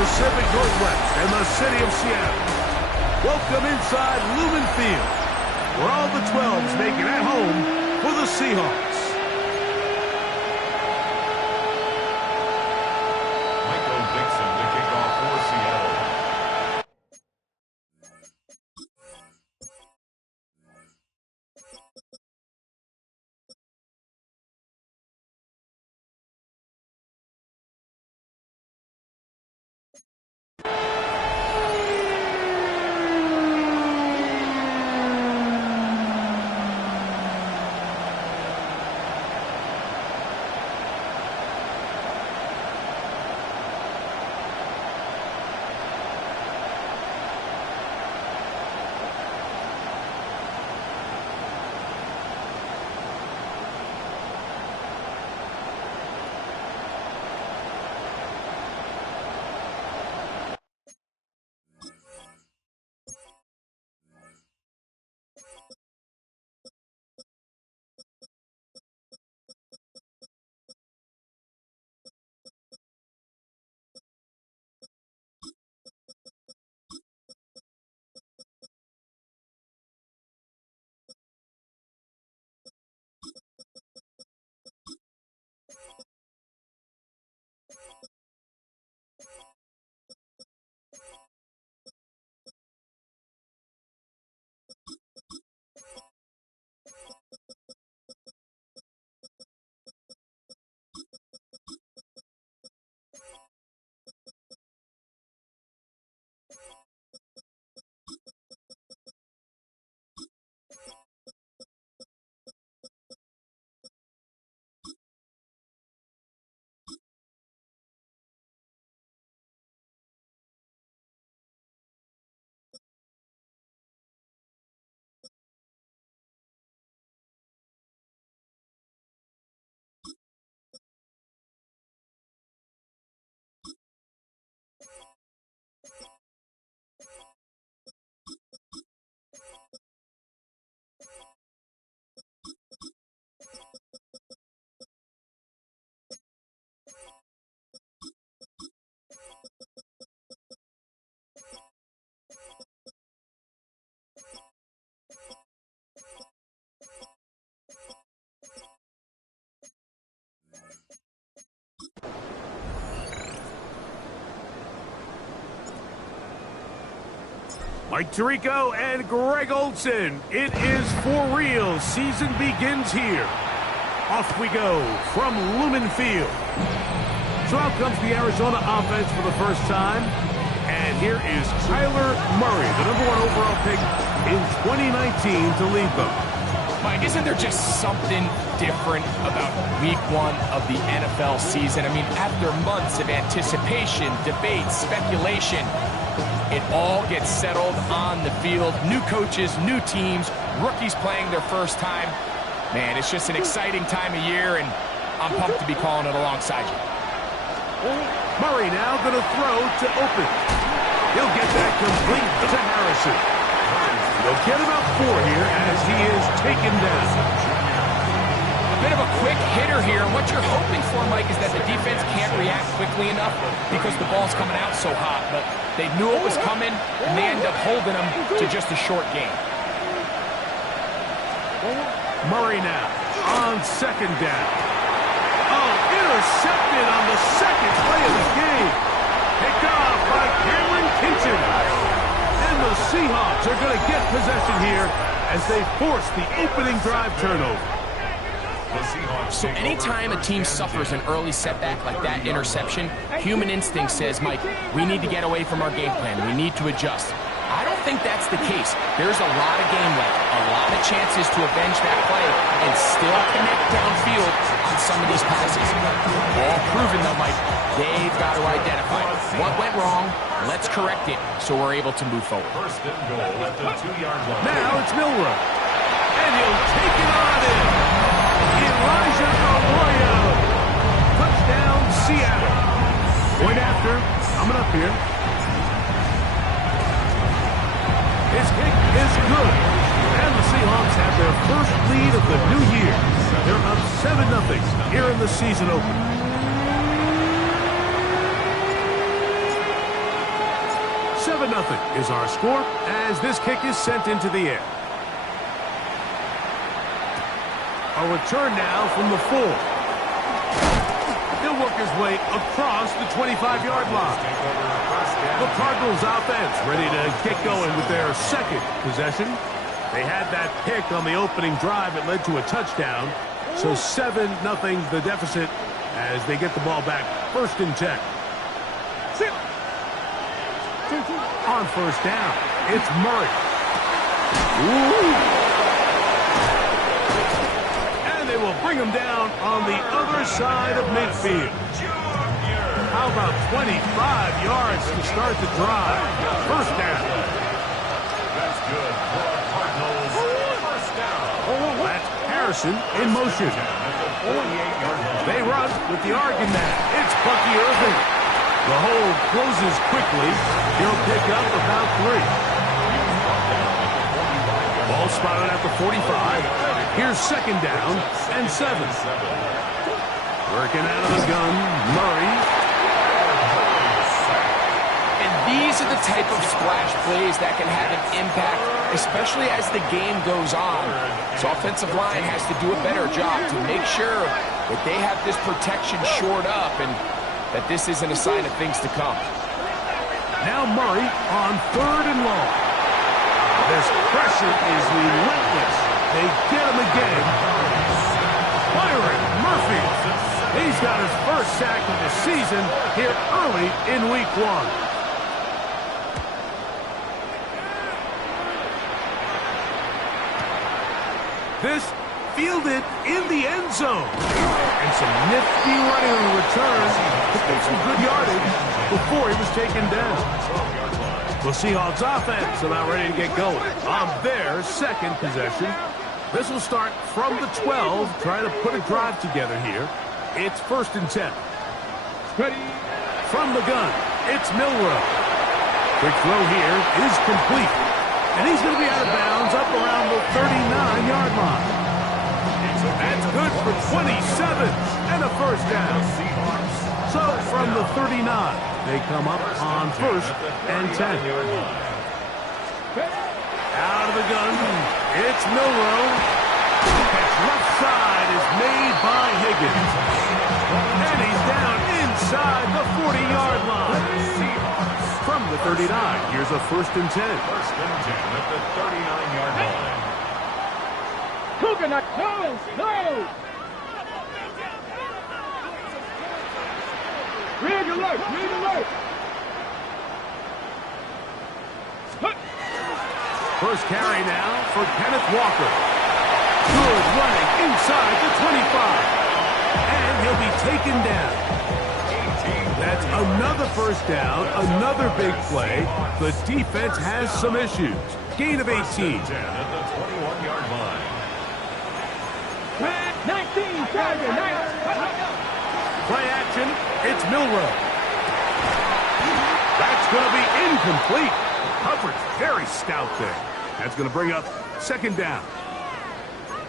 Pacific Northwest and the city of Seattle. Welcome inside Lumen Field, where all the 12s make it at home for the Seahawks. Mike Tirico and Greg Olsen. It is for real. Season begins here. Off we go from Lumen Field. So out comes the Arizona offense for the first time. And here is Kyler Murray, the #1 overall pick in 2019 to lead them. Mike, isn't there just something different about week 1 of the NFL season? I mean, after months of anticipation, debate, speculation, it all gets settled on the field. New coaches, new teams, rookies playing their first time. Man, it's just an exciting time of year, and I'm pumped to be calling it alongside you. Murray now going to throw to Open. He'll get that complete to Harrison. He'll get about 4 here as he is taken down. A bit of a quick hitter here. What you're hoping for, Mike, is that the defense can't react quickly enough because the ball's coming out so hot. But they knew it was coming, and they end up holding them to just a short game. Murray now on second down. Oh, intercepted on the second play of the game. Picked off by Cameron Kinton. And the Seahawks are going to get possession here as they force the opening drive turnover. So anytime a team suffers an early setback like that interception, human instinct says, Mike, we need to get away from our game plan. We need to adjust. I don't think that's the case. There's a lot of game left, a lot of chances to avenge that play and still connect downfield on some of these passes. All proven, though, Mike, they've got to identify what went wrong. Let's correct it so we're able to move forward. First and goal at the 2-yard line. Now it's Milrow. And he'll take it on in. Elijah Arroyo. Touchdown, Seattle. Point after. Coming up here. His kick is good. And the Seahawks have their first lead of the new year. They're up 7-0 here in the season opener. 7-0 is our score as this kick is sent into the air. A return now from the 4. He'll work his way across the 25-yard line. The Cardinals offense ready to get going with their second possession. They had that pick on the opening drive. It led to a touchdown. So 7-0 the deficit as they get the ball back. 1st and 10. On 1st down, it's Murray. Ooh. And they will bring him down on the other side of midfield. How about 25 yards to start the drive? 1st down. That's good for the Cardinals. 1st down. That's Harrison in motion. They run with the Argon man. It's Bucky Irving. The hold closes quickly. He'll pick up about 3. Ball spotted at the 45. Here's 2nd down and 7. Working out of the gun, Murray. And these are the type of splash plays that can have an impact, especially as the game goes on. So offensive line has to do a better job to make sure that they have this protection shored up and that this isn't a sign of things to come. Now Murray on 3rd and long. This pressure is relentless. They get him again. Byron Murphy. He's got his first sack of the season here early in week 1. This fielded in the end zone. And some nifty running on the return to take some good yardage before he was taken down. The Seahawks offense about ready to get going on their 2nd possession. This will start from the 12, trying to put a drive together here. It's 1st and 10. From the gun, it's Milroe. Quick throw here is complete. And he's going to be out of bounds up around the 39-yard line. That's good for 27 and a 1st down. So from the 39, they come up on 1st and 10. Out of the gun, it's Milroe. Catch left side is made by Higgins. And he's down inside the 40-yard line. From the 39, here's a 1st and 10. 1st and 10 at the 39-yard line. Coconut, no! Red alert! First carry now for Kenneth Walker. Good running inside the 25. And he'll be taken down. That's another 1st down, another big play. The defense has some issues. Gain of 18. 10 at the 21-yard line. 19, Tiger, 19. Play action, it's Milroe. That's going to be incomplete. Coverage very stout there. That's going to bring up 2nd down.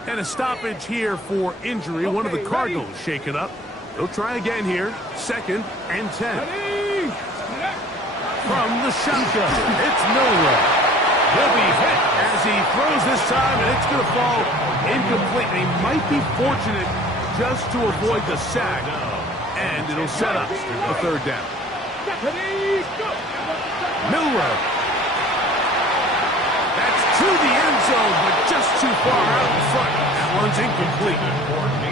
And a stoppage here for injury. One of the Cardinals shaken up. They'll try again here. 2nd and 10. From the shotgun, it's Milroe. He'll be hit as he throws this time, and it's going to fall incomplete. He might be fortunate just to avoid the sack, and it'll set up a 3rd down. Milroe. That's to the end zone, but just too far out in front. That one's incomplete.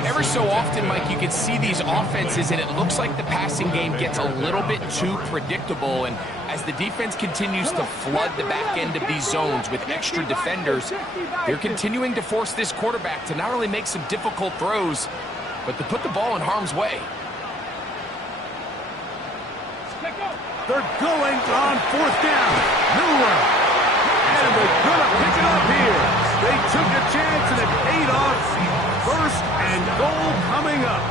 Every so often, Mike, you can see these offenses, and it looks like the passing game gets a little bit too predictable. And as the defense continues to flood the back end of these zones with extra defenders, they're continuing to force this quarterback to not only make some difficult throws, but to put the ball in harm's way. They're going on 4th down. Milroe. And they're going to pick it up here. They took a chance and it paid off. 1st and goal coming up.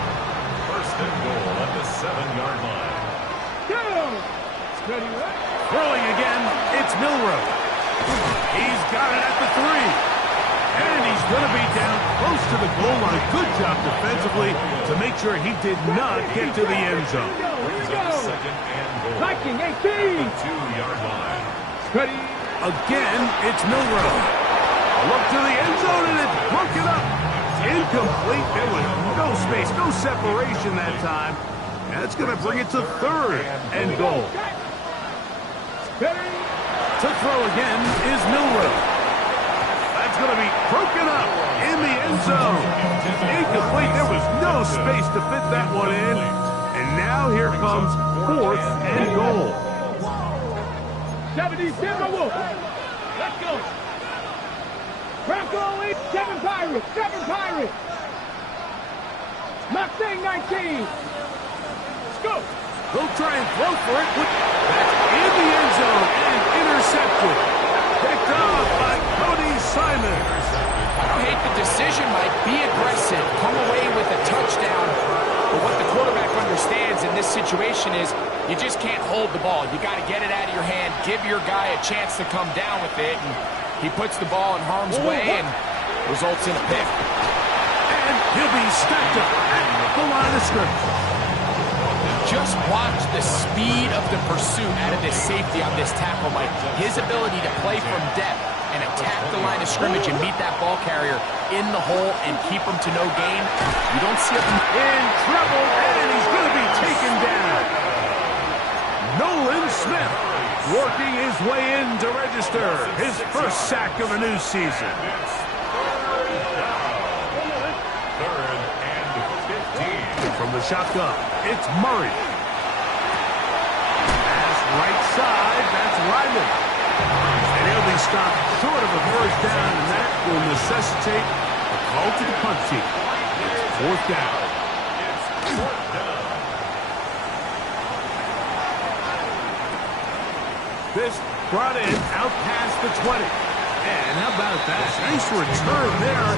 1st and goal at the 7-yard line. Throwing again, it's Milroe. He's got it at the 3. And he's going to be down close to the goal line. Good job defensively to make sure he did not get to the end zone. 2nd and goal. 18. 2-yard line. Ready. Again, it's Milrow. A look to the end zone, and it's broken up. Incomplete. There was no space, no separation that time. That's going to bring it to third and goal. Ready. To throw again is Milrow. That's going to be broken up in the end zone. Incomplete. There was no space to fit that one in. And now here comes fourth and goal. 70 Timberwolves. Let's go. Bronco 7 Pirates. 7 Pirates. Mustang 19. Let's go. They'll try and throw for it. That's in the end zone and intercepted. Picked off by Cody Simon. I don't hate the decision, Mike. Be aggressive. Come away with a touchdown. But what the quarterback understands in this situation is you just can't hold the ball. You got to get it out of your hand. Give your guy a chance to come down with it. And he puts the ball in harm's way and results in a pick. And he'll be stacked up at the line of scrimmage. Just watch the speed of the pursuit out of this safety on this tackle, Mike. His ability to play from depth and attack the line of scrimmage and meet that ball carrier in the hole and keep him to no gain. You don't see him in trouble, and he's going to be taken down. Nolan Smith working his way in to register his first sack of the new season. From the shotgun, it's Murray. Pass right side, that's Ryman. And he'll be stopped short of a first down, and that will necessitate a call to the punt team. It's fourth down. This brought in out past the 20. And how about that? Nice return there,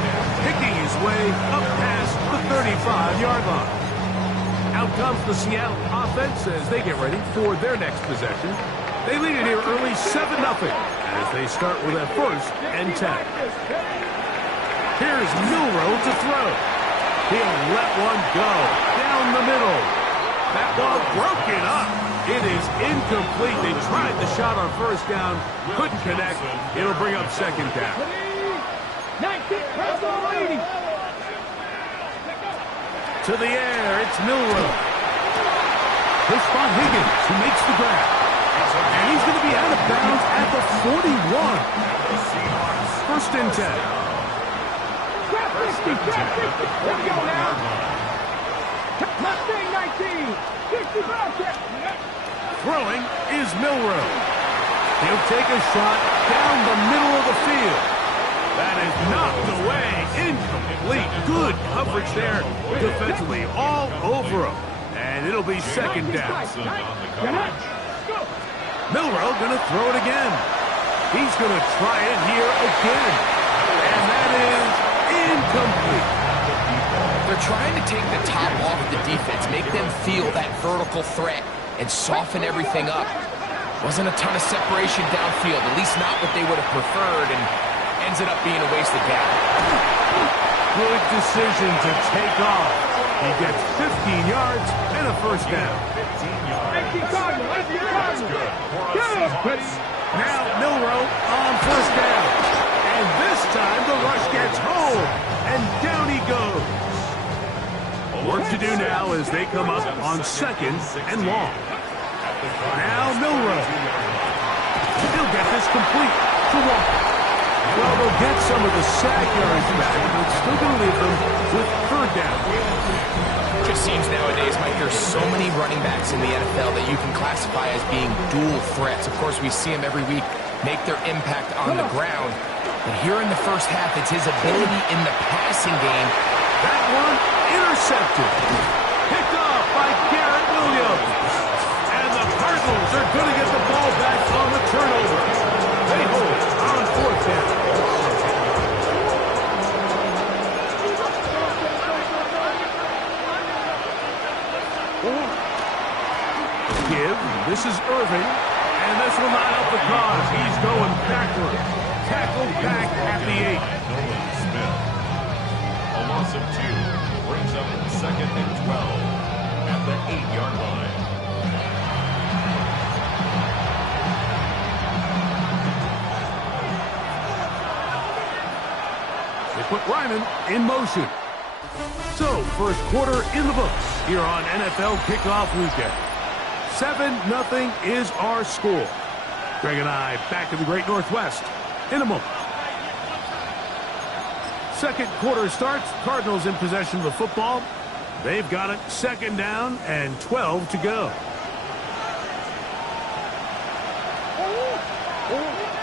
picking his way up past the 35-yard line. Out comes the Seattle offense as they get ready for their next possession. They lead it here early 7-0 as they start with a first and 10. Here's Milrow to throw. He'll let one go down the middle. That ball broken up. It is incomplete. They tried the shot on first down, couldn't connect. It'll bring up second down. 19, to the air, it's Milrow. He'll spot Higgins, who makes the grab. And he's going to be out of bounds at the 41. First and 10. Grab 50, grab 50. Let's go now. Mustang 19, 65. Throwing is Milrow. He'll take a shot down the middle of the field. That is knocked away. Incomplete. Good coverage there defensively all over him. And it'll be second down. Milrow going to throw it again. He's going to try it here again. And that is incomplete. They're trying to take the top off the defense, make them feel that vertical threat, and soften everything up. Wasn't a ton of separation downfield, at least not what they would have preferred, and ends it up being a wasted down. Good decision to take off. He gets 15 yards and a first down. Now Milrow on first down. And this time the rush gets home. And down he goes. Work to do now as they come up on second and long. Now Milrow. He'll get this complete to Walker. Well, they'll get some of the sack yards back, but it's still going to leave them with third down. Just seems nowadays, Mike, there's so many running backs in the NFL that you can classify as being dual threats. Of course, we see them every week make their impact on the ground. But here in the first half, it's his ability in the passing game. That one intercepted. Picked off by Garrett Williams. And the Cardinals are going to get the ball back on the turnover. They hold on fourth down. Give. This is Irving. And this will not help the cause. He's going backward. Tackled back at the 8. A loss of 2 brings up second and 12 at the 8-yard line. They put Ryman in motion. So, first quarter in the books here on NFL Kickoff Weekend. 7-0 is our score. Greg and I back in the Great Northwest in a moment. Second quarter starts. Cardinals in possession of the football. They've got it 2nd down and 12 to go.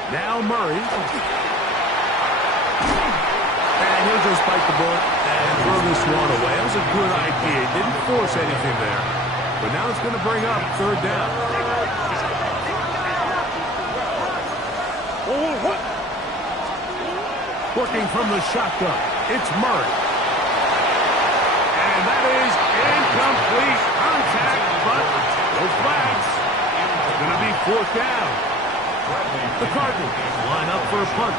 Now Murray. And he'll just bite the bullet and throw this one away. That was a good idea. He didn't force anything there. But now it's going to bring up 3rd down. Working from the shotgun, it's Murray. And that is incomplete contact, but no flags. It's going to be 4th down. The Cardinals line up for a punt,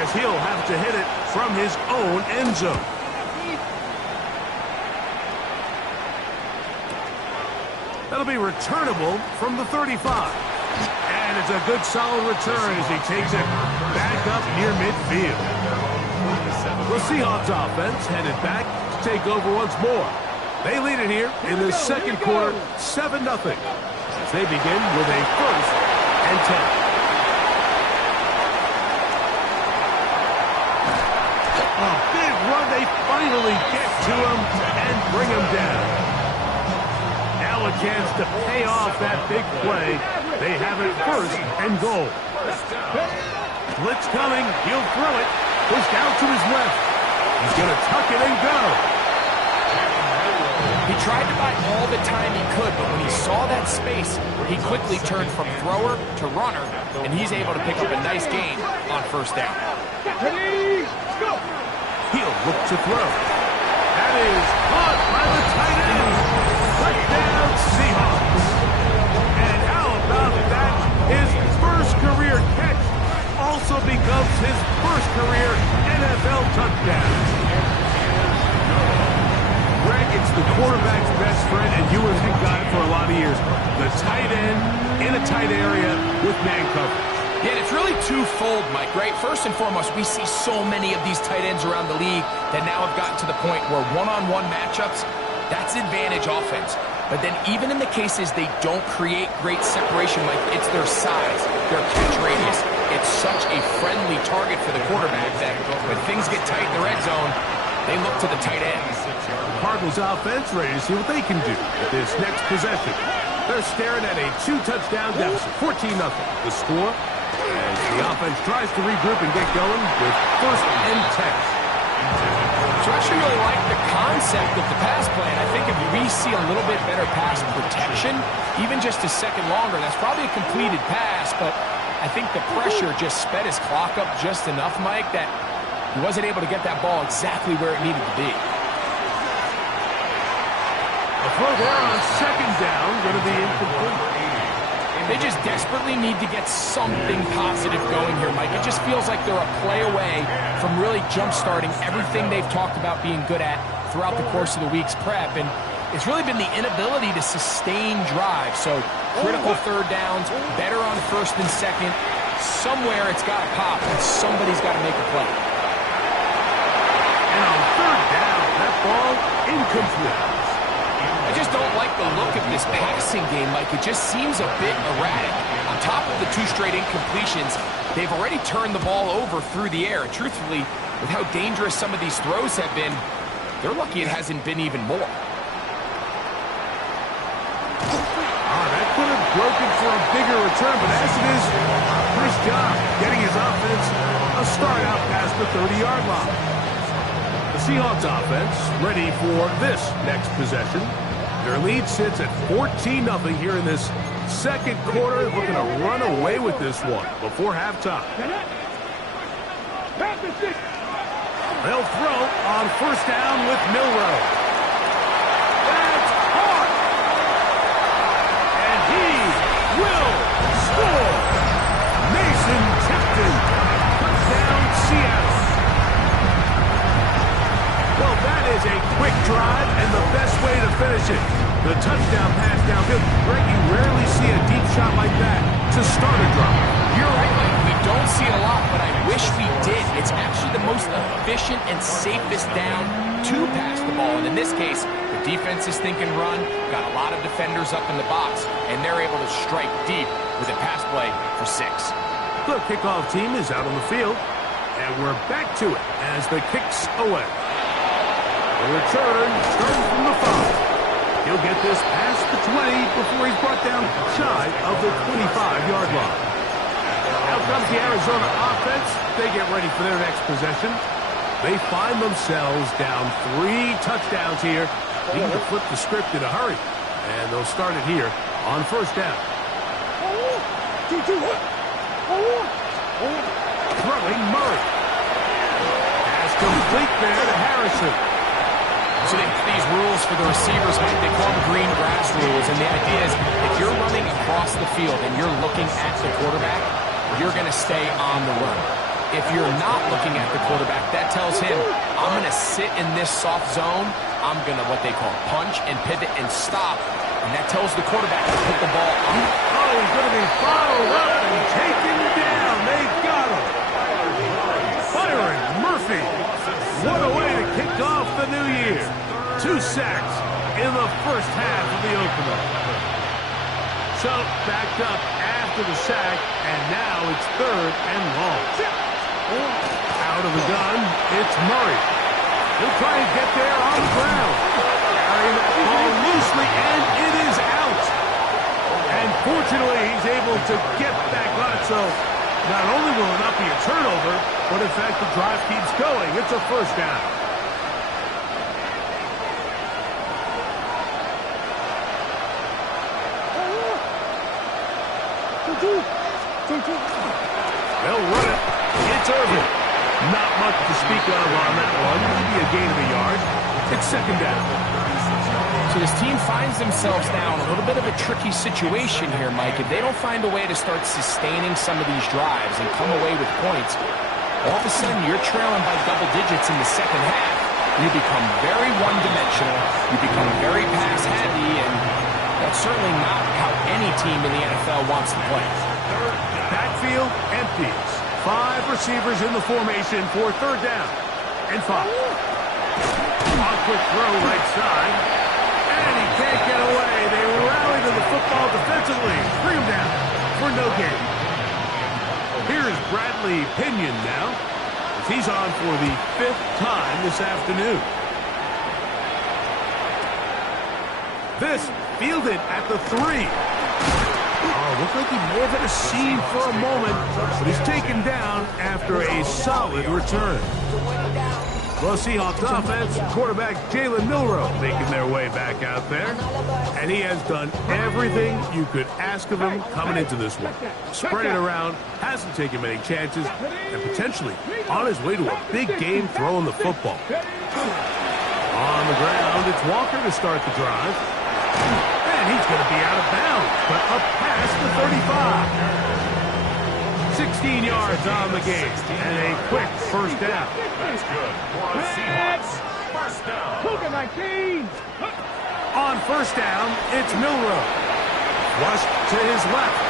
as he'll have to hit it from his own end zone. That'll be returnable from the 35. And it's a good solid return as he takes it back up near midfield. The Seahawks offense headed back to take over once more. They lead it here in the second quarter, 7-0. As they begin with a 1st and 10. A big run. They finally get to him and bring him down. Now a chance to pay off that big play. They have it 1st and goal. Blitz coming. He'll throw it. Pushed out to his left. He's going to tuck it and go. He tried to buy all the time he could, but when he saw that space, he quickly turned from thrower to runner, and he's able to pick up a nice gain on 1st down. He'll look to throw. That is caught by the tight end. Touchdown, Seahawks. And how about that? His 1st career catch also becomes his 1st career NFL touchdown. Greg, it's the quarterback's best friend, and you have got it for a lot of years. The tight end in a tight area with man coverage. Yeah, and it's really twofold, Mike, right? First and foremost, we see so many of these tight ends around the league that now have gotten to the point where one-on-one matchups, that's advantage offense. But then even in the cases they don't create great separation, Mike, it's their size, their catch radius. It's such a friendly target for the quarterback that when things get tight in the red zone, they look to the tight ends. The Cardinals offense ready to see what they can do with this next possession. They're staring at a 2-touchdown deficit, 14-0. The score as the offense tries to regroup and get going with 1st and 10. So I actually really like the concept of the pass plan. I think if we see a little bit better pass protection, even just a second longer, that's probably a completed pass, but I think the pressure just sped his clock up just enough, Mike, that he wasn't able to get that ball exactly where it needed to be. A throw there on 2nd down, going to be incomplete. They just desperately need to get something positive going here, Mike. It just feels like they're a play away from really jump-starting everything they've talked about being good at throughout the course of the week's prep. And it's really been the inability to sustain drives. So critical 3rd downs, better on 1st and 2nd. Somewhere it's got to pop, and somebody's got to make a play. And on 3rd down, that ball incomplete. I just don't like the look of this passing game, Mike. It just seems a bit erratic. On top of the 2 straight incompletions, they've already turned the ball over through the air. And truthfully, with how dangerous some of these throws have been, they're lucky it hasn't been even more. That could have broken for a bigger return, but as it is, nice job getting his offense a start out past the 30-yard line. The Seahawks offense ready for this next possession. Their lead sits at 14-0 here in this second quarter. Looking to run away with this one before halftime. They'll throw on 1st down with Milroe. That's caught. And he will score. Mason Tipton. Touchdown, Seattle. Well, that is a quick drive and the best way to finish it. The touchdown pass downfield. Greg, you rarely see a deep shot like that to start a drive. You're right, Mike. We don't see it a lot, but I wish we did. It's actually the most efficient and safest down to pass the ball. And in this case, the defense is thinking run, got a lot of defenders up in the box, and they're able to strike deep with a pass play for 6. The kickoff team is out on the field, and we're back to it as the kick's away. The return starting from the 5. He'll get this past the 20 before he's brought down shy of the 25-yard line. Out comes the Arizona offense. They get ready for their next possession. They find themselves down 3 touchdowns here. Need to flip the script in a hurry. And they'll start it here on first down. Throwing Murray. Pass complete there to Harrison. So they have these rules for the receivers, Mike. They call them green grass rules. And the idea is if you're running across the field and you're looking at the quarterback, you're going to stay on the run. If you're not looking at the quarterback, that tells him, I'm going to sit in this soft zone. I'm going to what they call punch and pivot and stop. And that tells the quarterback to put the ball on. Oh, he's going to be followed up and taken down. They've got him. Byron Murphy. What a way to kick off the new year. 2 sacks in the first half of the opener. So backed up after the sack, and now it's 3rd and long. Out of the gun, it's Murray. He'll try and get there on the ground. Carrying the ball loosely, and it is out. And fortunately, he's able to get back on it, so not only will it not be a turnover, but in fact the drive keeps going. It's a first down. They'll run it. It's Irvin. Not much to speak of on that one. Maybe a gain of a yard. It's 2nd down. So this team finds themselves now in a little bit of a tricky situation here, Mike. If they don't find a way to start sustaining some of these drives and come away with points, all of a sudden you're trailing by double digits in the second half. You become very one-dimensional. You become very pass-heavy, and that's certainly not how any team in the NFL wants to play. Backfield empties. 5 receivers in the formation for 3rd down and 5. On quick throw right side. And he can't get away. They rally to the football defensively. Bring him down for no gain. Here's Bradley Pinion now, as he's on for the 5th time this afternoon. This fielded at the 3. Oh, looked like he may have hit a seam for a moment, but he's taken down after a solid return. Well, Seahawks offense, quarterback Jalen Milroe making their way back out there. And he has done everything you could ask of him coming into this one. Spread it around, hasn't taken many chances, and potentially on his way to a big game throwing the football. On the ground, it's Walker to start the drive. And he's going to be out of bounds, but up past the 35. 16 yards on the game, and a quick first down. That's good. For Seahawks, first down. Look at my team. On first down, it's Milroe. Flush to his left.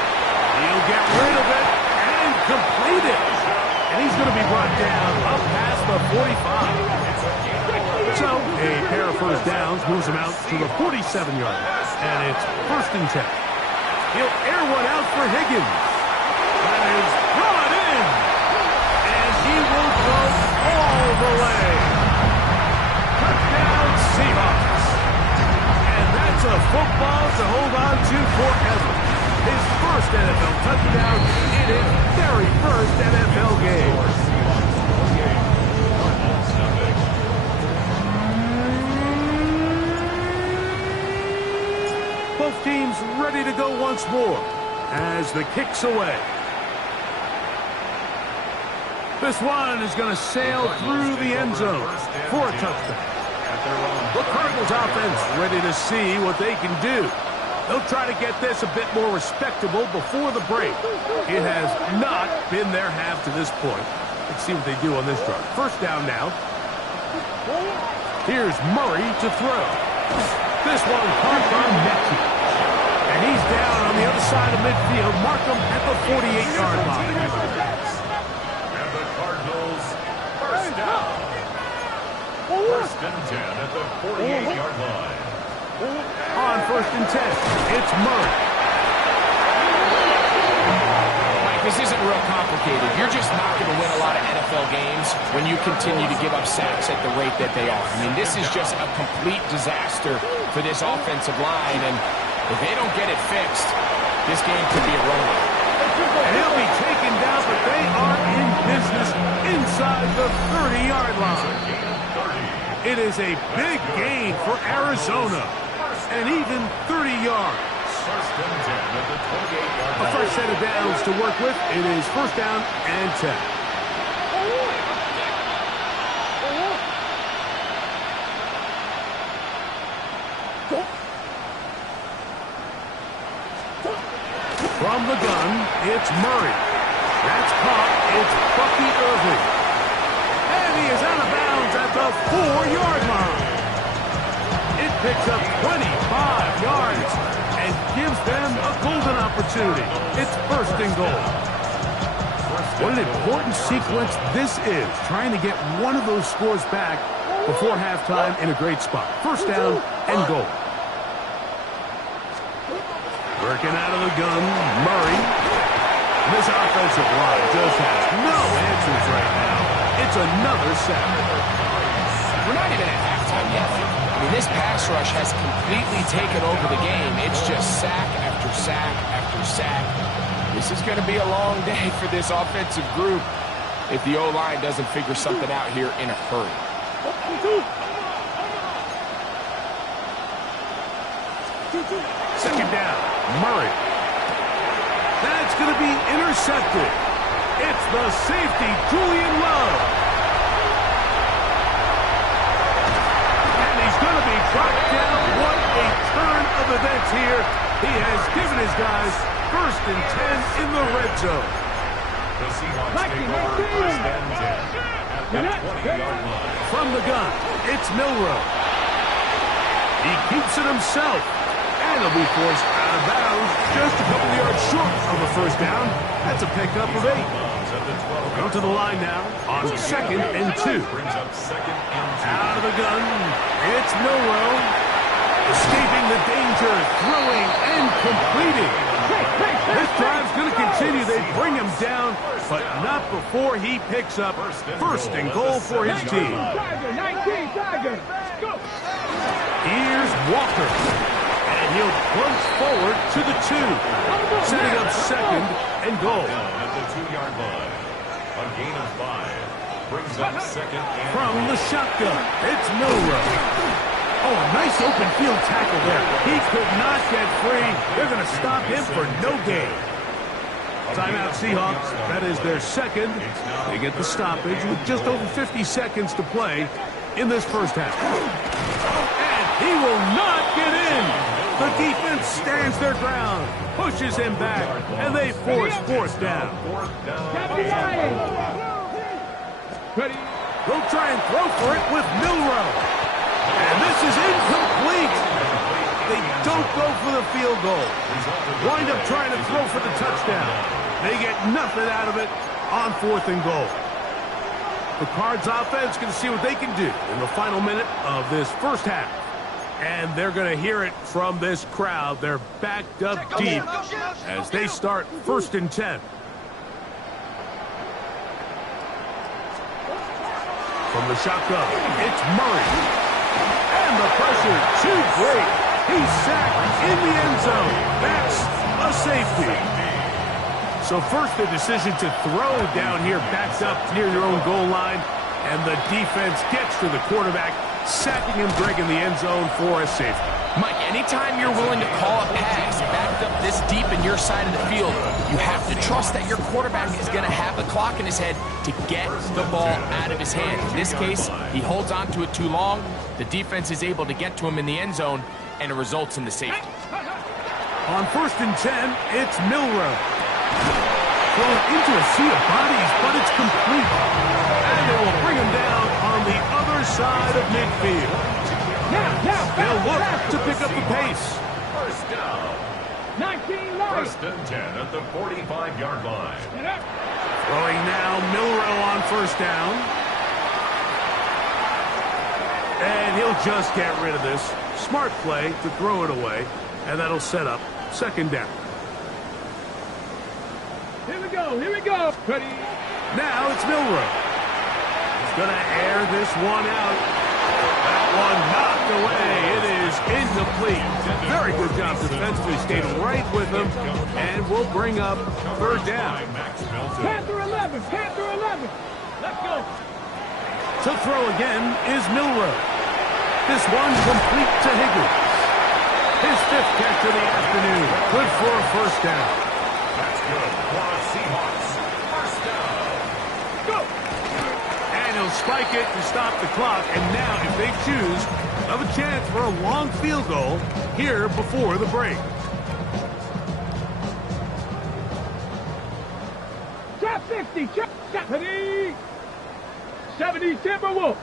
He'll get rid of it and complete it. And he's going to be brought down up past the 45. So a pair of first downs moves him out to the 47-yard line. And it's 1st and 10. He'll air one out for Higgins. That is brought in. And he will go all the way. Touchdown Seahawks. And that's a football to hold on to forever. His first NFL touchdown in his very first NFL game. Both teams ready to go once more as the kick's away. This one is going to sail through the end zone for a touchdown. The Cardinals offense ready to see what they can do. They'll try to get this a bit more respectable before the break. It has not been their half to this point. Let's see what they do on this drive. First down now. Here's Murray to throw. This one caught by Metcalf. And he's down on the other side of midfield. Mark him at the 48-yard line. First and 10 at the 48-yard line. On first and 10, it's Murray. Mike, this isn't real complicated. You're just not going to win a lot of NFL games when you continue to give up sacks at the rate that they are. I mean, this is just a complete disaster for this offensive line, and if they don't get it fixed, this game could be a rollout. And he'll be taken down, but they are in business inside the 30-yard line. It is a big gain for Arizona, and even 30 yards. First and 10 at the 28-yard line. A fresh set of downs to work with. It is first down and 10. From the gun, it's Murray. That's caught. It's Bucky Irving. And he is out of bounds at the 4-yard line. It picks up 25 yards and gives them a golden opportunity. It's first and goal. What an important sequence this is, trying to get one of those scores back before halftime in a great spot. First down and goal. Working out of the gun, Murray. This offensive line just has no answers right now. It's another sack. We're not even at halftime yet. I mean, this pass rush has completely taken over the game. It's just sack after sack after sack. This is going to be a long day for this offensive group if the O-line doesn't figure something out here in a hurry. Second down, Murray. That's going to be intercepted. It's the safety, Julian Love. And he's going to be brought down. What a turn of events here. He has given his guys first and 10 in the red zone. The Seahawks take over first and 10 at the 20-yard line. From the gun, it's Milroe. He keeps it himself. And he'll be forced out of bounds just a couple of yards short of the first down. That's a pickup of 8. Go to the line now on second and 2. Out of the gun, it's Milroe. Escaping the danger, throwing and completing. This drive's going to continue. They bring him down, but not before he picks up first and goal for his team. Here's Walker. And he'll plunge forward to the 2. Setting up second and goal. At the 2-yard line. A gain of 5. Brings up second and from the shotgun. It's Milroe. Oh, a nice open field tackle there. He could not get free. They're going to stop him for no gain. Timeout Seahawks. That is their second. They get the stoppage with just over 50 seconds to play in this first half. And he will not get in. The defense stands their ground, pushes him back, and they force fourth down. They'll try and throw for it with Milroe. And this is incomplete. They don't go for the field goal. Wind up trying to throw for the touchdown. They get nothing out of it on fourth and goal. The Cards offense can see what they can do in the final minute of this first half. And they're going to hear it from this crowd. They're backed up deep as they start first and 10. From the shotgun, it's Murray. And the pressure too great. He's sacked in the end zone. That's a safety. So first the decision to throw down here backed up near your own goal line. And the defense gets to the quarterback, sacking him, dragging the end zone for a safety. Mike, anytime you're willing to call a pass backed up this deep in your side of the field, you have to trust that your quarterback is going to have the clock in his head to get the ball out of his hand. In this case, he holds on to it too long. The defense is able to get to him in the end zone, and it results in the safety. On first and 10, it's Milroe. Thrown into a sea of bodies, but it's complete. And they will bring him down on the other side of midfield. They'll look to pick up the pace. First down. 19 line. First and 10 at the 45-yard line. Throwing now, Milroe on first down. And he'll just get rid of this. Smart play to throw it away, and that'll set up second down. Here we go, here we go. Ready? Now it's Milroe. He's going to air this one out. That one knocked away. It is incomplete. Very good job defensively. Stayed right with him, and we'll bring up third down. Panther 11, Panther 11. Let's go. To throw again is Milroe. This one complete to Higgins. His fifth catch of the afternoon. Good for a first down. That's good for a Seahawks first down. Go. And he'll spike it to stop the clock. And now, if they choose, have a chance for a long field goal here before the break. Trap 50, trap 70. 70 Timberwolves.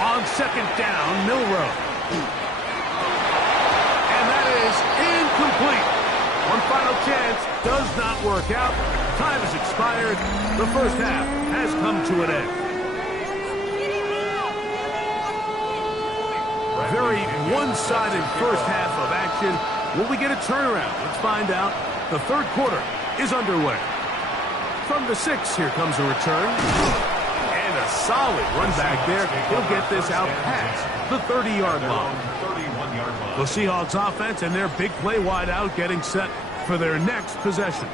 On second down, Milroe. And that is incomplete. One final chance does not work out. Time has expired. The first half has come to an end. Very one-sided first half of action. Will we get a turnaround? Let's find out. The third quarter is underway. From the 6, here comes a return. And a solid run back there. He'll get this out past the 30-yard line. The Seahawks offense and their big play wide out getting set for their next possession.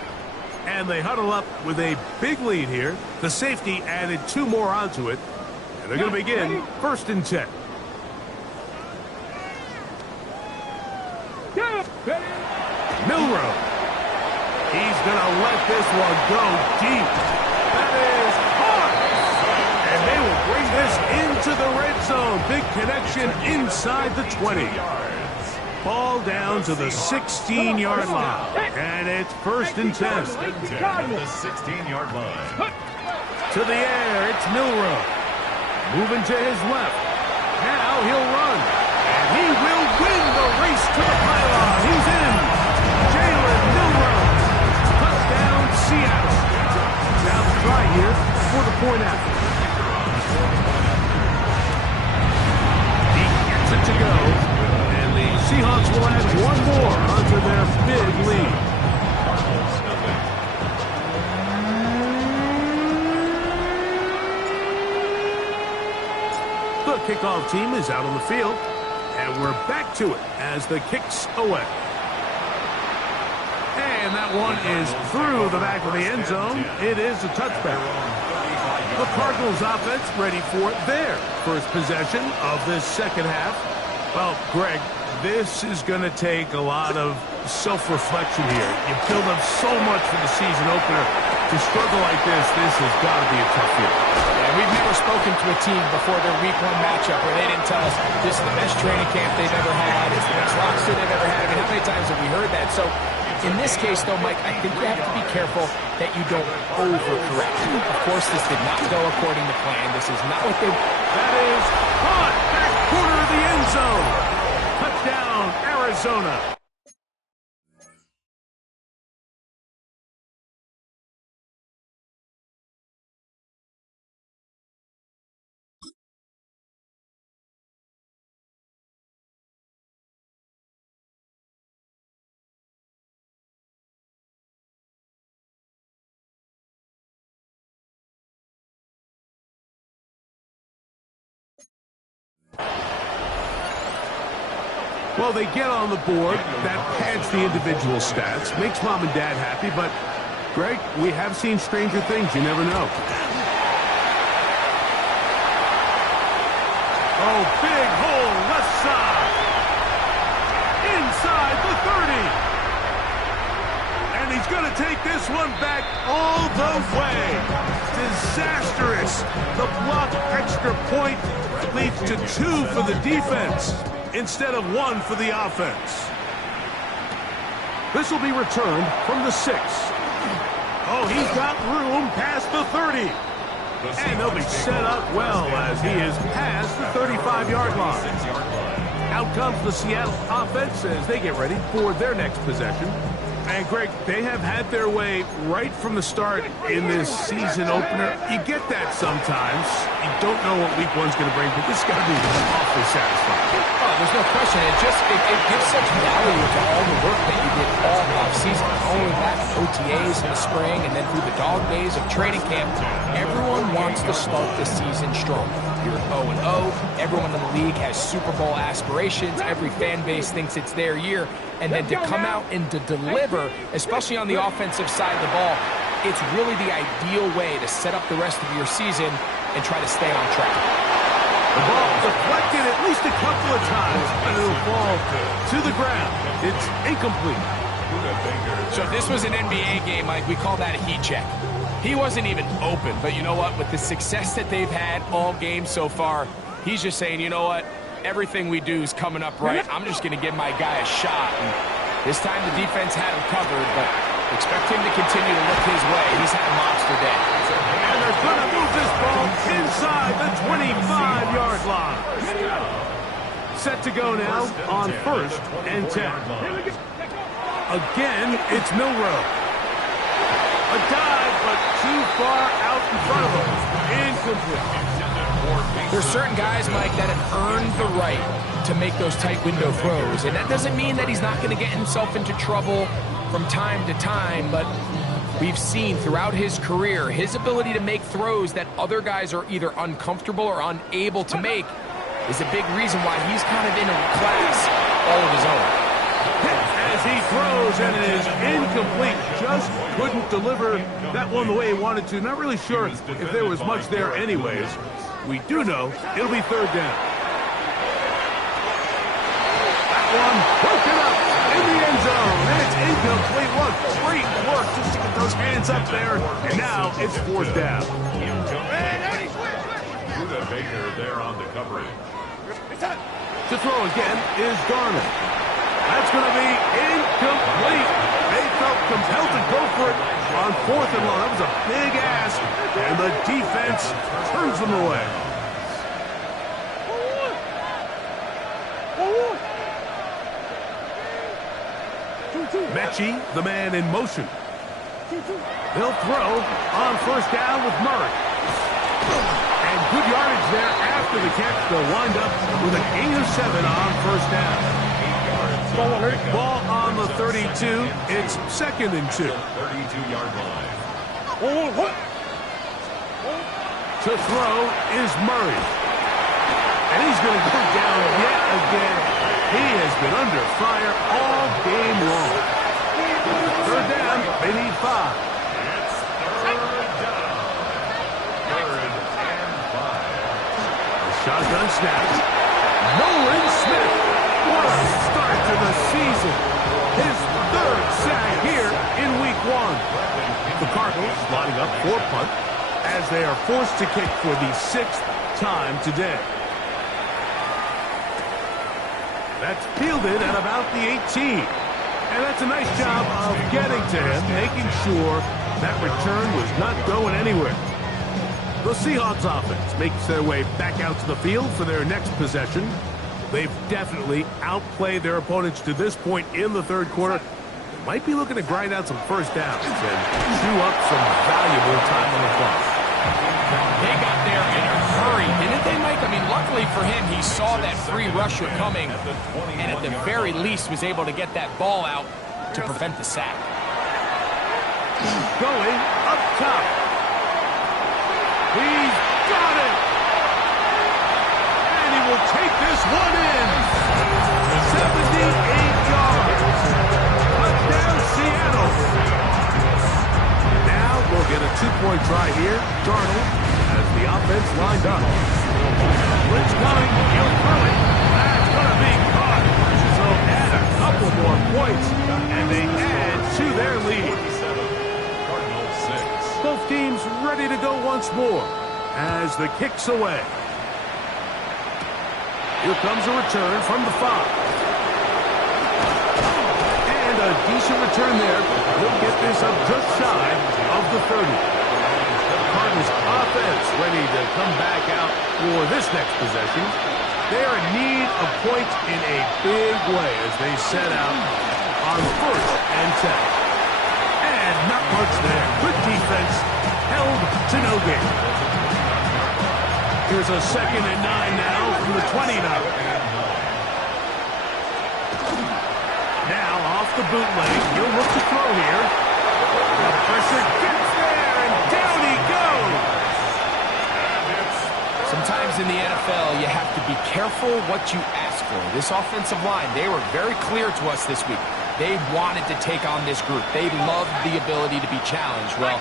And they huddle up with a big lead here. The safety added 2 more onto it. And they're going to begin first and 10. Milroe. He's going to let this one go deep. That is hard. And they will bring this into the red zone. Big connection inside the 20. Ball down to the 16-yard line. And it's first and 10. The 16-yard line. To the air, it's Milroe. Moving to his left. Now he'll run. And he will win the race to the pylon. He's in. Jalen Milroe. Touchdown, Seattle. Now the try here for the point after. He gets it to go. And the Seahawks will add one more onto their big lead. The kickoff team is out on the field. And we're back to it as the kick's away. And that one is through the back of the end zone. It is a touchback. The Cardinals offense ready for their first possession of this second half. Well, Greg, this is going to take a lot of self-reflection here. You build up so much for the season opener. To struggle like this has got to be a tough year. Yeah, we've never spoken to a team before their week 1 matchup where they didn't tell us this is the best training camp they've ever had, it's the best roster they've ever had. I mean, how many times have we heard that? So in this case, though, Mike, I think you have to be careful that you don't overcorrect. Of course, this did not go according to plan. This is not what they... That is caught back corner of the end zone. Touchdown, Arizona. Well, they get on the board. That pads the individual stats, makes mom and dad happy, but, Greg, we have seen stranger things. You never know. Oh, big hole, left side. Inside the 30. And he's going to take this one back all the way. Disastrous. The blocked extra point leads to 2 for the defense instead of 1 for the offense. This will be returned from the 6. Oh, he's got room past the 30. And they'll be set up well as he is past the 35-yard line. Out comes the Seattle offense as they get ready for their next possession. And Greg, they have had their way right from the start in this season opener. You get that sometimes. You don't know what week one's going to bring, but this is going to be awfully satisfying. Oh, there's no question. It gives such value to all the work that you did all offseason. Only back to OTAs in the spring and then through the dog days of training camp. Everyone wants to start the season strong. You're 0-0. Everyone in the league has Super Bowl aspirations. Every fan base thinks it's their year. And then to come out and to deliver, especially on the offensive side of the ball, it's really the ideal way to set up the rest of your season and try to stay on track. The ball deflected at least a couple of times, and it'll fall to the ground. It's incomplete. So this was an NBA game, Mike. We call that a heat check. He wasn't even open, but you know what? With the success that they've had all game so far, he's just saying, you know what? Everything we do is coming up right. I'm just going to give my guy a shot. And this time the defense had him covered, but expect him to continue to look his way. He's had a monster day. And they're going to move this ball inside the 25-yard line. Set to go now on 1st and 10. Again, it's Milrow. A dive, but too far out in front of him. Incomplete. There's certain guys, Mike, that have earned the right to make those tight window throws. And that doesn't mean that he's not going to get himself into trouble from time to time, but we've seen throughout his career his ability to make throws that other guys are either uncomfortable or unable to make is a big reason why he's kind of in a class all of his own. As he throws, and it is incomplete. Just couldn't deliver that one the way he wanted to. Not really sure if there was much there anyways. We do know it'll be 3rd down. That one broken up in the end zone, and it's incomplete. What great work just to get those hands up there, and now it's 4th down. Baker there on the coverage. To throw again is Darnold. That's going to be incomplete. They felt compelled to go for it on 4th and long. That was a big ask, and the defense turns them away. Mechie, the man in motion. They'll throw on 1st down with Murray. And good yardage there after the catch. They'll wind up with a gain of 7 on 1st down. Ball on the 32. It's 2nd and 2. 32-yard line. To throw is Murray. And he's going to go down yet again. He has been under fire all game long. 3rd down. They need 5. It's 3rd down. 3rd and 5. The shotgun snaps. Nolan Smith. What a start to the season. His 3rd sack here in week 1. The Cardinals lining up for punt as they are forced to kick for the 6th time today. That's fielded at about the 18. And that's a nice job of getting to him, making sure that return was not going anywhere. The Seahawks offense makes their way back out to the field for their next possession. They've definitely outplayed their opponents to this point in the 3rd quarter. They might be looking to grind out some 1st downs and chew up some valuable time on the clock. They got there in a hurry, didn't they, Mike? I mean, luckily for him, he saw that free rusher coming, and at the very least was able to get that ball out to prevent the sack. Going up top. He's got it! And he will take this one in. 78 yards. Touchdown, Seattle. Now we'll get a 2-point try here. Darnold as the offense lined up. Blitz coming. He'll throw it. That's going to be caught. So add a couple more points, and they add to their lead. Both teams ready to go once more as the kick's away. Here comes a return from the 5. And a decent return there. He'll get this up just shy of the 30. The Cardinals offense ready to come back out for this next possession. They are in need of points in a big way as they set out on 1st and 10. And not much there. Good defense. Held to no gain. Here's a 2nd and 9 now from the 20 now. Now off the bootleg. He'll look to throw here. The pressure gets there, and down he goes. Sometimes in the NFL, you have to be careful what you ask for. This offensive line, they were very clear to us this week. They wanted to take on this group. They loved the ability to be challenged. Well,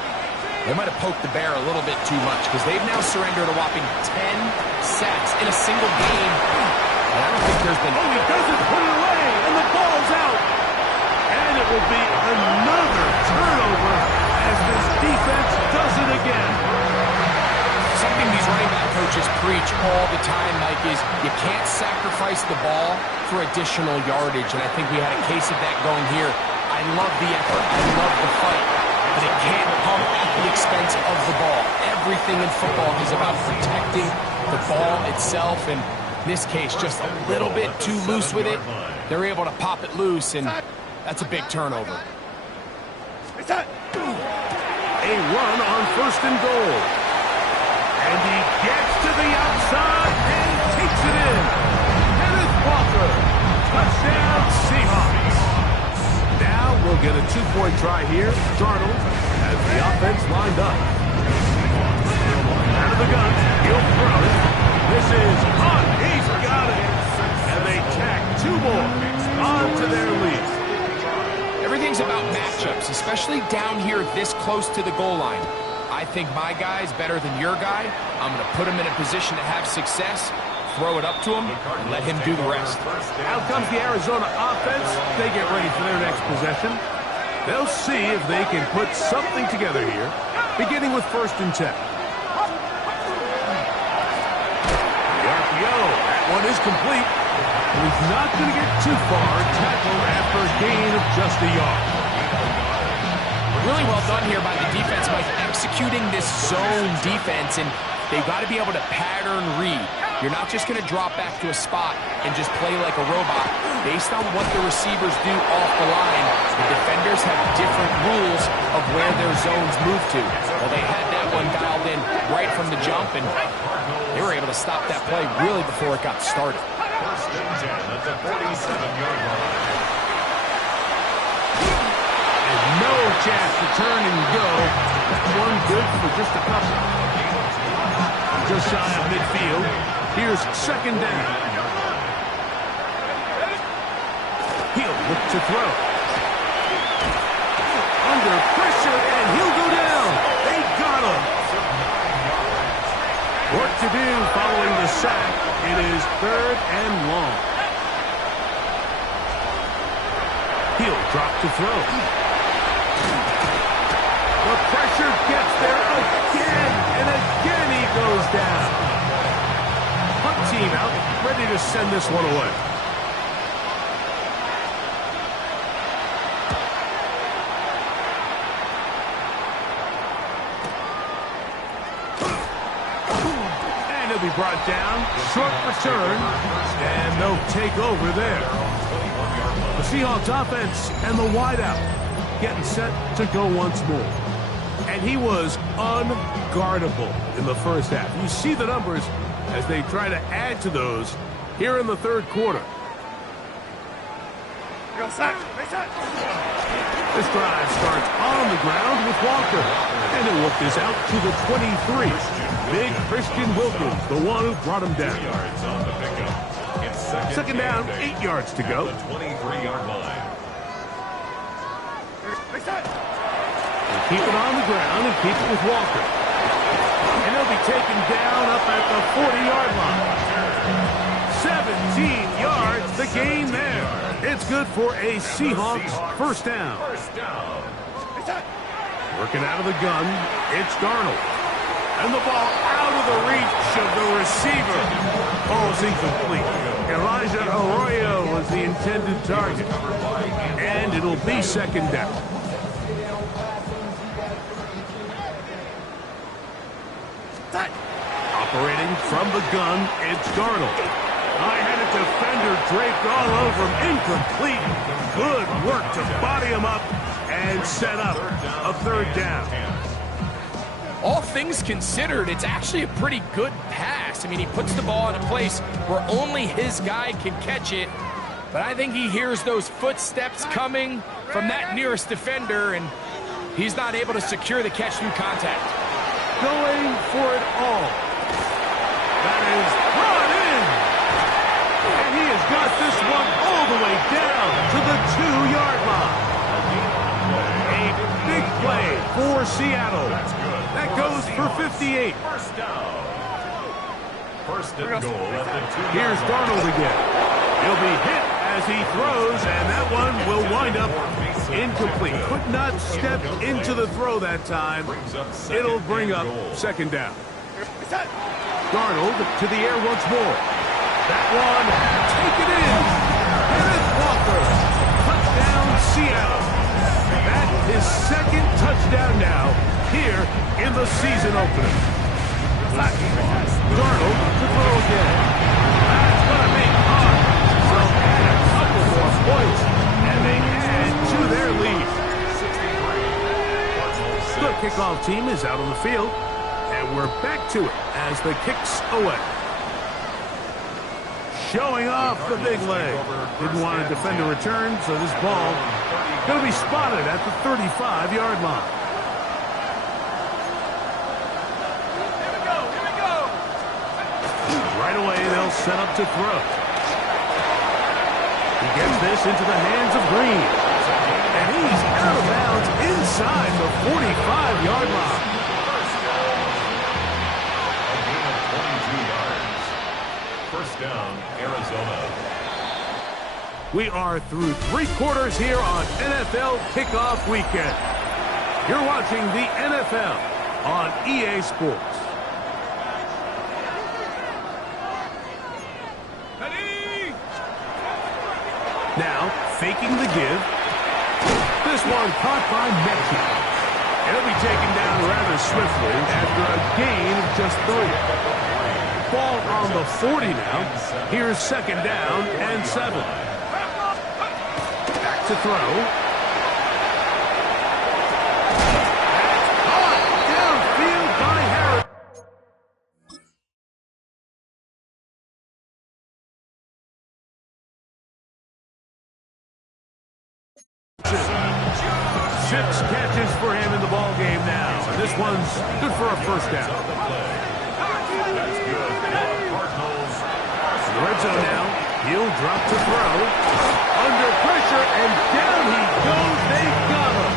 they might have poked the bear a little bit too much because they've now surrendered a whopping 10 sacks in a single game. And I don't think there's been... Oh, he doesn't put it away, and the ball's out. And it will be another turnover as this defense does it again. Something these running back coaches preach all the time, Mike, is you can't sacrifice the ball for additional yardage. And I think we had a case of that going here. I love the effort. I love the fight. But it can't come at the expense of the ball. Everything in football is about protecting the ball itself. And in this case, just a little bit too loose with it. They're able to pop it loose, and that's a big turnover. A run on 1st and goal. And he gets to the outside and takes it in. Kenneth Walker. Touchdown, Seahawks. Now we'll get a 2-point try here. Darnold has the offense lined up. Out of the gun. He'll throw it. This is on. He's got it. And they tack 2 more onto their lead. Everything's about matchups, especially down here this close to the goal line. I think my guy's better than your guy. I'm going to put him in a position to have success, throw it up to him, and let him do the rest. Out comes the Arizona offense. They get ready for their next possession. They'll see if they can put something together here, beginning with 1st and 10. The RPO, that one is complete. He's not going to get too far. Tackled after a gain of just a yard. Really well done here by the defense, Mike, executing this zone defense, and they've got to be able to pattern read. You're not just going to drop back to a spot and just play like a robot. Based on what the receivers do off the line, the defenders have different rules of where their zones move to. Well, they had that one dialed in right from the jump, and they were able to stop that play really before it got started. 1st and 10 at the 47-yard line. No chance to turn and go. One good for just a couple. Just shy of midfield. Here's 2nd down. He'll look to throw. Under pressure, and he'll go down. They got him. Work to do following the sack. It is 3rd and long. He'll drop to throw. The pressure gets there again, and again he goes down. Punt team out, ready to send this one away. And he'll be brought down. Short return, and they'll take over there. The Seahawks offense and the wideout getting set to go once more. And he was unguardable in the 1st half. You see the numbers as they try to add to those here in the 3rd quarter. This drive starts on the ground with Walker. And he'll work this out to the 23. Big Christian Wilkins, the one who brought him down. 2nd down, 8 yards to go. 23-yard line. Keep it on the ground and keep it with Walker. And he'll be taken down up at the 40-yard line. 17 yards, the gain there. It's good for a Seahawks 1st down. Working out of the gun, it's Darnold. And the ball out of the reach of the receiver. Ball's incomplete. Elijah Arroyo was the intended target. And it'll be 2nd down. Operating from the gun, it's Darnold. had a defender draped all over him. Incomplete. Good work to body him up and set up a third down. All things considered, it's actually a pretty good pass. I mean, he puts the ball in a place where only his guy can catch it. But I think he hears those footsteps coming from that nearest defender, and he's not able to secure the catch through contact. Going for it all. That is brought in. And he has got this one all the way down to the 2-yard line. A big play for Seattle. That goes for 58. First down. First and goal at the 2-yard line. Here's Darnold again. He'll be hit as he throws, and that one will wind up incomplete. Could not step into the throw that time. It'll bring up second down. Darnold to the air once more. That one taken in. Kenneth Walker. Touchdown, Seattle. That is second touchdown now here in the season opener. Darnold to throw again. That's going to make hard. They'll add a couple more points, and they add to their lead. The kickoff team is out on the field, and we're back to it as the kick's away. Showing off the big leg. Didn't want to defend a return, so this ball going to be spotted at the 35-yard line. Right away, they'll set up to throw. He gets this into the hands of Green. And he's out of bounds inside the 45-yard line. First down, Arizona. We are through 3 quarters here on NFL Kickoff Weekend. You're watching the NFL on EA Sports. Now, faking the give. This one caught by Metcalf. It'll be taken down rather swiftly after a gain of just 3. Ball on the 40 now. Here's second down and 7. Back to throw. That's caught downfield by Harris. Six catches for him in the ball game now, and this one's good for a first down. Red zone now. He'll drop to throw. Under pressure, and down he goes. They got him.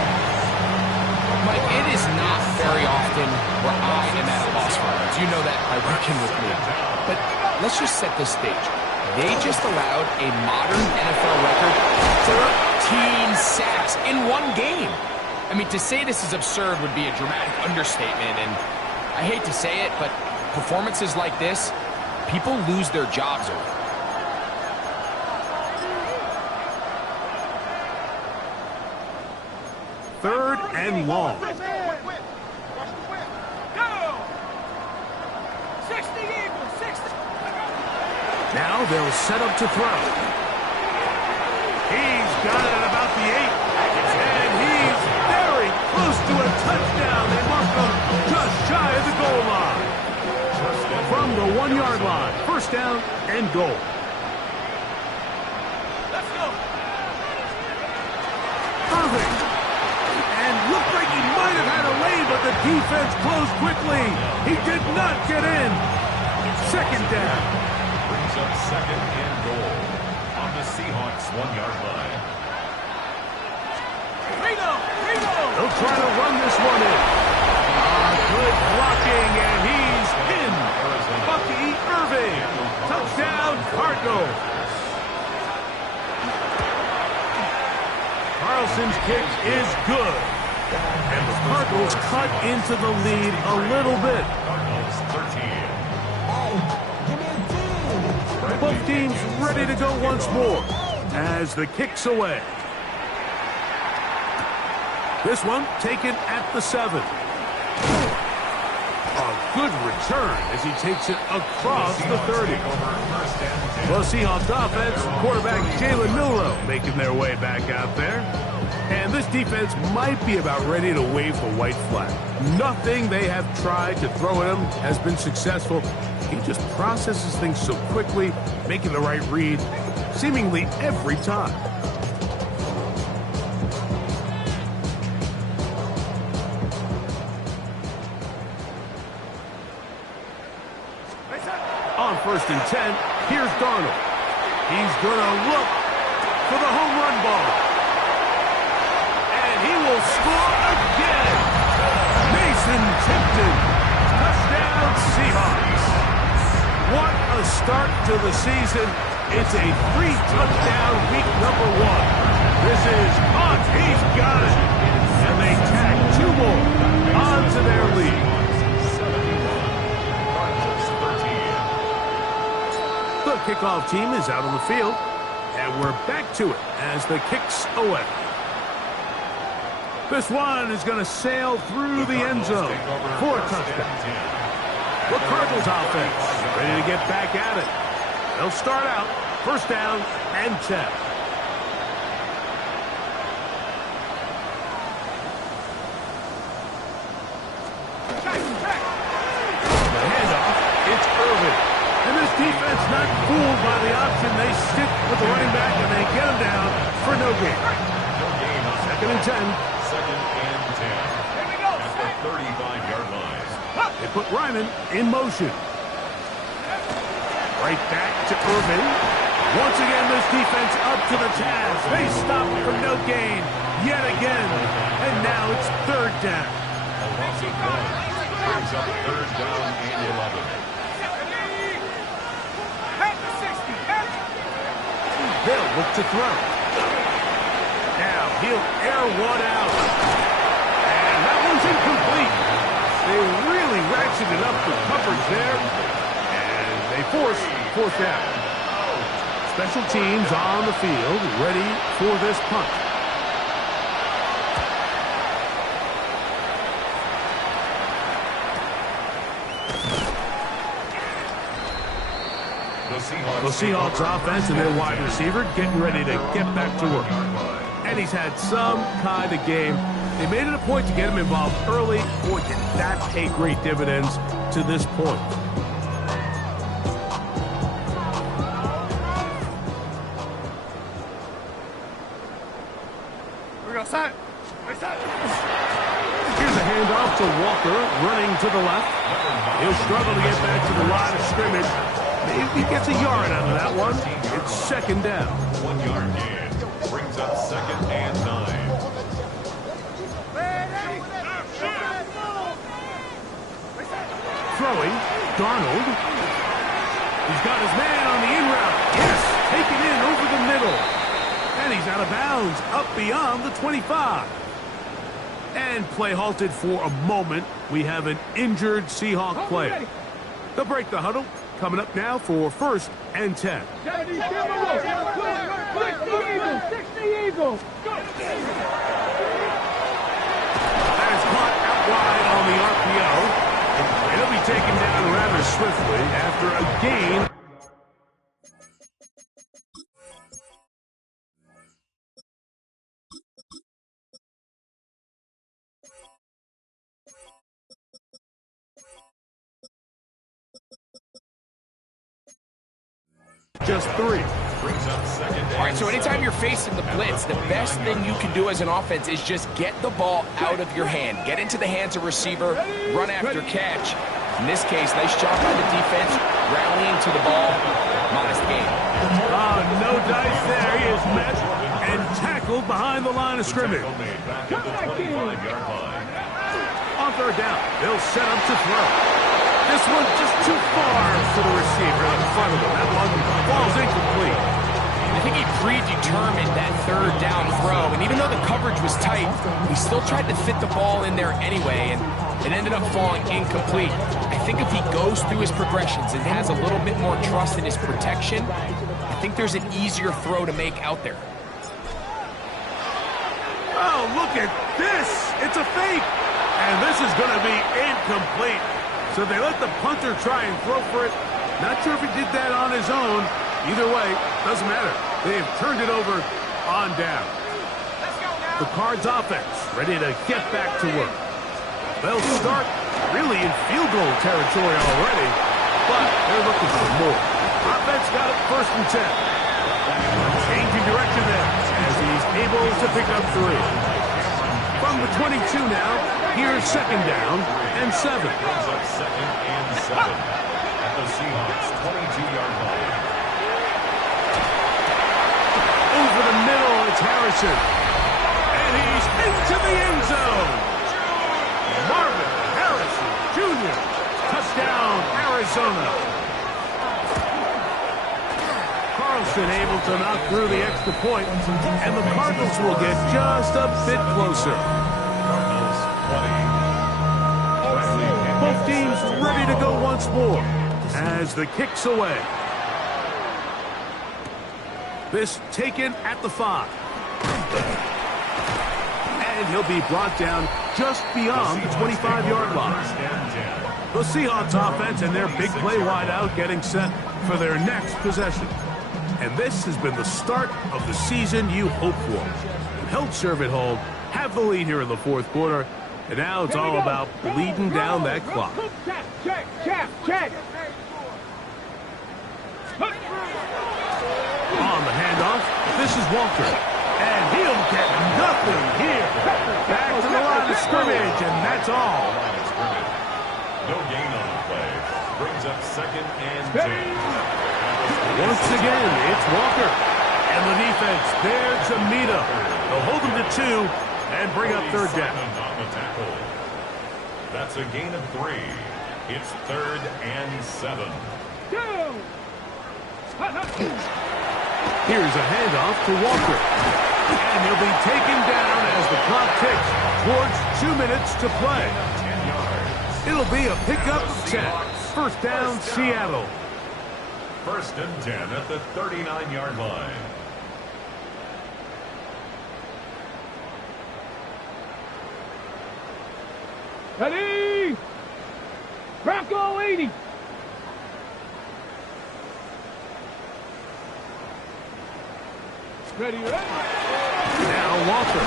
Mike, it is not very often where I am at a loss for words. You know that by working with me. But let's just set the stage. They just allowed a modern NFL record 13 sacks in one game. I mean, to say this is absurd would be a dramatic understatement, and I hate to say it, but performances like this, people lose their jobs over. Third and long. Now they'll set up to throw. He's got it at about the 8. And he's very close to a touchdown. They mark him just shy of the goal line. From the 1-yard line. First down and goal. Let's go. Irving. And looked like he might have had a lane, but the defense closed quickly. He did not get in. Second down. Brings up second and goal on the Seahawks 1-yard line. They'll try to run this one in. Good blocking, and he's in. Bucky Irving. Touchdown, Cardinals. Carlson's kick is good. And the Cardinals cut into the lead a little bit. Cardinals 13. Both teams ready to go once more as the kick's away. This one taken at the 7. A good return as he takes it across the 30. Well, Seahawks offense, quarterback Jalen Milroe making their way back out there. And this defense might be about ready to wave the white flag. Nothing they have tried to throw at him has been successful. He just processes things so quickly, making the right read, seemingly every time. On 1st and 10, here's Darnold. He's going to look for the home run ball. And he will score again. Mason Tipton. Touchdown Seahawks. What a start to the season. It's a 3-touchdown week number 1. This is on. He's got it. And they tack 2 more onto their lead. The kickoff team is out on the field, and we're back to it as the kick's away. This one is going to sail through the end zone for a touchdown. The Cardinals offense ready to get back at it. They'll start out 1st down and 10. The handoff, it's Irvin. And this defense not fooled by the option. They stick with the running back, and they get him down for no gain. No gain on 2nd and 10. 2nd and 10. Here we go. At the 35-yard line. They put Ryman in motion. Right back to Irvin. Once again, this defense up to the task. They stop for no gain yet again. And now it's 3rd down. A loss of 1 brings up 3rd down and 11. They'll look to throw. Now he'll air one out. And that one's incomplete. They really ratcheted up the coverage there. And they force 4th down. Special teams on the field, ready for this punt. The Seahawks offense and their wide receiver getting ready to get back to work. And he's had some kind of game. They made it a point to get him involved early. Boy, did that pay great dividends to this point. Here's a handoff to Walker, running to the left. He'll struggle to get back to the line of scrimmage. Maybe he gets a yard out of that one. It's 2nd down. 1-yard gain brings up 2nd and 9. Throwing, Darnold. He's got his man on the in route. Yes, taken in over the middle. And he's out of bounds, up beyond the 25. And play halted for a moment. We have an injured Seahawk player. They'll break the huddle. Coming up now for 1st and 10. 60 Eagles. That is caught out wide on the RPO. It'll be taken down rather swiftly after a gain. Just 3. All right, so anytime you're facing the blitz, the best thing you can do as an offense is just get the ball out of your hand. Get into the hands of receiver, run after catch. In this case, nice job by the defense, rallying to the ball. Modest game. Oh, no dice there. He is met and tackled behind the line of scrimmage. On 3rd down, they'll set up to throw. This one just too far for the receiver in front of him. That one falls incomplete. I think he predetermined that 3rd down throw, and even though the coverage was tight, he still tried to fit the ball in there anyway, and it ended up falling incomplete. I think if he goes through his progressions and has a little bit more trust in his protection, I think there's an easier throw to make out there. Oh, look at this. It's a fake. And this is going to be incomplete. So they let the punter try and throw for it. Not sure if he did that on his own. Either way, doesn't matter. They have turned it over on down. The Cards offense ready to get back to work. They'll start really in field goal territory already, but they're looking for more. Offense got it 1st and 10. Changing direction there as he's able to pick up 3. From the 22 now, here's 2nd down and 7. Brings up 2nd and 7 at the Seahawks 22-yard line. Over the middle, it's Harrison. And he's into the end zone. Marvin Harrison Jr. Touchdown, Arizona. Carlson able to knock through the extra point, and the Cardinals will get just a bit closer. Both teams ready to go once more as the kick's away. This taken at the 5. And he'll be brought down just beyond the 25-yard line. The Seahawks offense and their big play wideout getting set for their next possession. And this has been the start of the season you hope for. Held serve at home, have the lead here in the 4th quarter, and now it's all about bleeding down that clock. Check. On the handoff, this is Walker. And he'll get nothing here. Back to the line of scrimmage, and that's all. No gain on the play. Brings up 2nd and 10. Once again, it's Walker. And the defense there to meet him. They'll hold him to 2 and bring up 3rd down. On the tackle. That's a gain of 3. It's 3rd and 7. Here's a handoff to Walker. And he'll be taken down as the clock ticks towards 2 minutes to play. It'll be a pickup of 10. 1st down, Seattle. 1st and 10 at the 39-yard line. Ready? Bronco 80. Ready. Now Walker.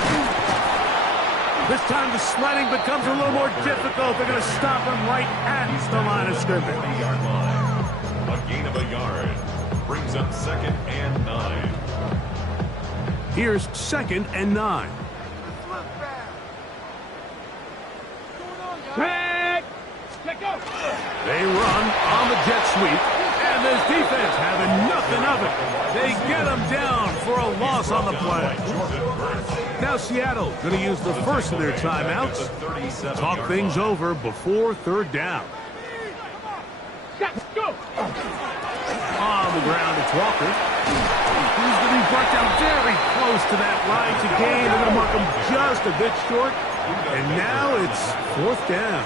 This time the sledding becomes a little more difficult. They're going to stop him right at the line of scrimmage. 20-yard line. A gain of a yard. Brings up 2nd and 9. Here's 2nd and 9. They run on the jet sweep, and this defense having nothing of it. They get them down for a loss on the play. Now Seattle going to use the first of their timeouts. Talk things over before 3rd down. On the ground, it's Walker. He's going to be brought down very close to that line to gain. They're going to mark him just a bit short. And now it's 4th down.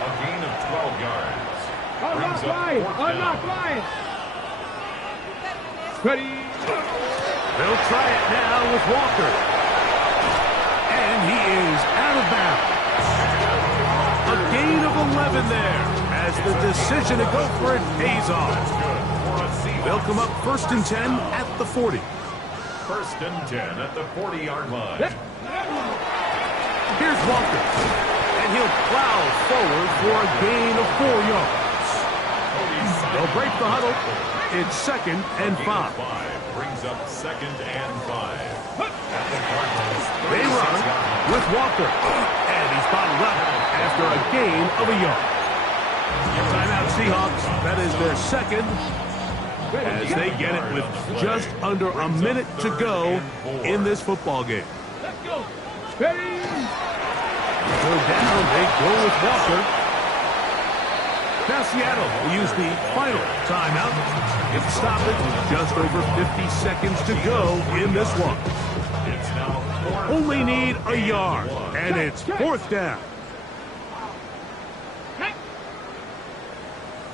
A gain of 12 yards. Unlock line. Ready. They'll try it now with Walker. And he is out of bounds. A gain of 11 there as the decision to go for it pays off. They'll come up 1st and 10 at the 40. 1st and 10 at the 40-yard line. Here's Walker. And he'll plow forward for a gain of 4 yards. They'll break the huddle. It's 2nd and 5. Brings up 2nd and 5. They run with Walker. And he's bottled up after a gain of a yard. Timeout Seahawks. That is their 2nd. As they get it with just under a minute to go in this football game. Let's go. Ready. Go down, they go with Walker. Now Seattle will use the final timeout. If stoppage with just over 50 seconds to go in this one. Only need a yard, and it's 4th down.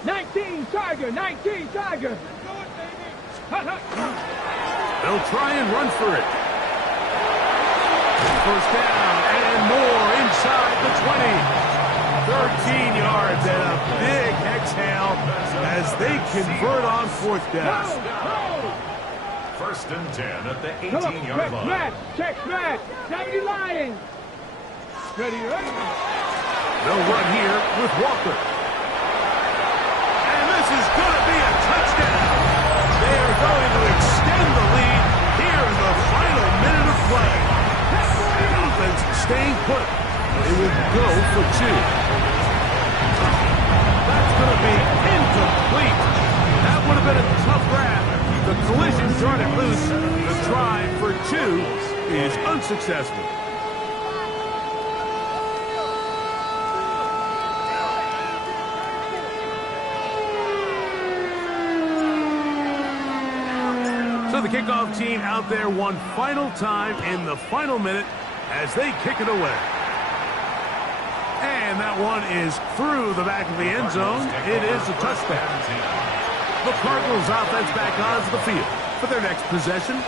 19 Tiger. They'll try and run for it. 1st down and more inside the 20. 13 yards And then a big exhale as they convert on 4th down. First and 10 at the 18-yard line. Check Matt. Deputy Lions. Ready, ready. They'll run here with Walker. And this is going to be a touchdown. They are going to extend the lead here in the final minute of play. The offense staying put. They will go for 2. That's going to be incomplete. That would have been a tough grab. The collision brought it loose. The try for 2 is unsuccessful. So the kickoff team out there one final time in the final minute as they kick it away. And that one is through the back of the end zone. It is a touchdown. The Cardinals offense back onto the field for their next possession.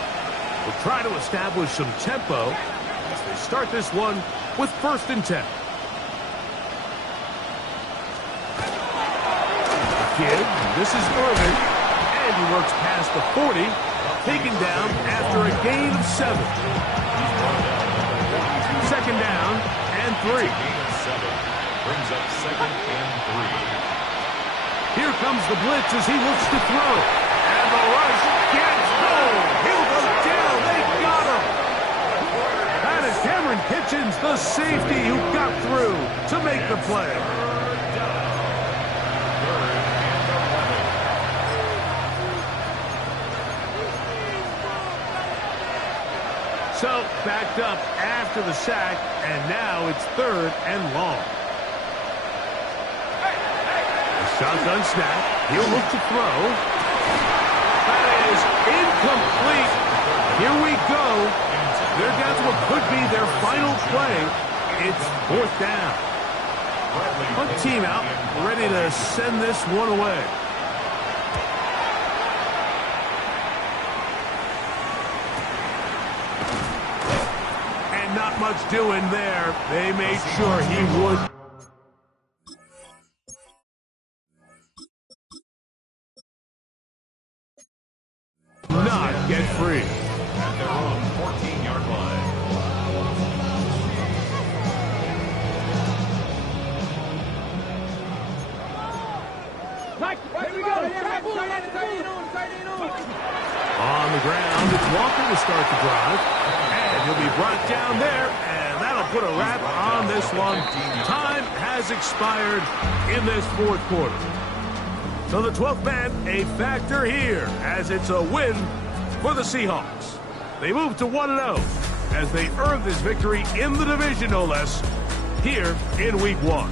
Will try to establish some tempo as they start this one with 1st and 10. Kid, this is Irvin, and he works past the 40, taken down after a gain of 7. 2nd down and 3. Brings up 2nd and 3. Here comes the blitz as he looks to throw. And the rush gets home. He'll go down. They got him. That is Cameron Kitchens, the safety who got through to make the play. So, backed up after the sack, and now it's 3rd and long. Shotgun snap. He'll look to throw. That is incomplete. Here we go. They're down to what could be their final play. It's 4th down. One team out, ready to send this one away. And not much doing there. They made sure he would. Not get free. At their own 14-yard line. Here we go. On the ground, it's Walker to start the drive. And he'll be brought down there, and that'll put a wrap on this one. Time has expired in this 4th quarter. So the 12th man, a factor here, as it's a win for the Seahawks. They move to 1-0 as they earn this victory in the division, no less, here in Week 1.